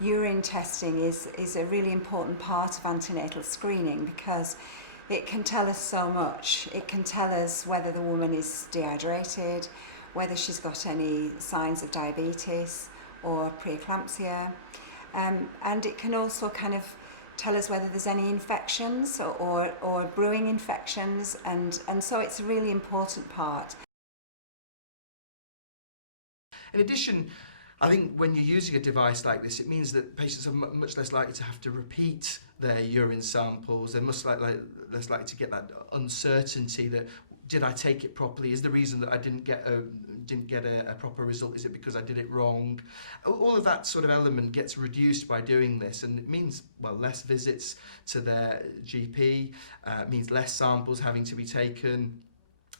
urine testing is a really important part of antenatal screening because it can tell us so much. It can tell us whether the woman is dehydrated, whether she's got any signs of diabetes or preeclampsia, and it can also kind of tell us whether there's any infections or brewing infections, and so it's a really important part. In addition, I think when you're using a device like this, it means that patients are much less likely to have to repeat their urine samples. They're less likely to get that uncertainty that, did I take it properly? Is the reason that I didn't get a proper result, is it because I did it wrong? All of that sort of element gets reduced by doing this, and it means, well, less visits to their GP, means less samples having to be taken,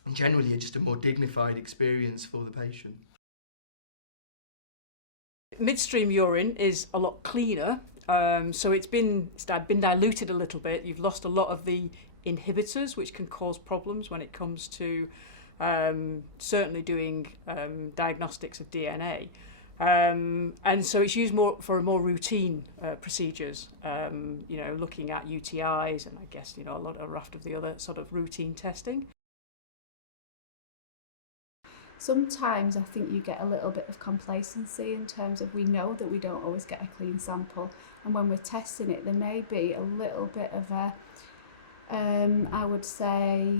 and generally just a more dignified experience for the patient. Midstream urine is a lot cleaner, so it's been diluted a little bit. You've lost a lot of the inhibitors, which can cause problems when it comes to certainly doing diagnostics of DNA. And so it's used more for more routine procedures, looking at UTIs and I guess, a raft of the other sort of routine testing. Sometimes I think you get a little bit of complacency in terms of we know that we don't always get a clean sample, and when we're testing it there may be a little bit of a, I would say,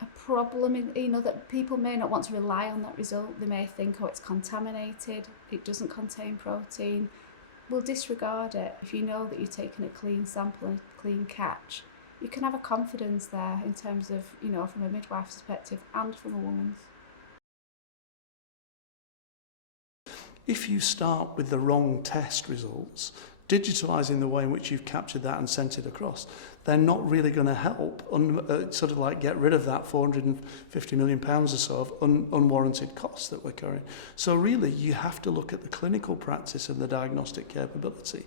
a problem in, that people may not want to rely on that result. They may think, oh, it's contaminated, it doesn't contain protein. We'll disregard it. If you know that you're taking a clean sample and a clean catch, you can have a confidence there in terms of, from a midwife's perspective and from a woman's. If you start with the wrong test results, digitalising the way in which you've captured that and sent it across, they're not really going to help get rid of that £450 million or so of unwarranted costs that we're carrying. So really, you have to look at the clinical practice and the diagnostic capability.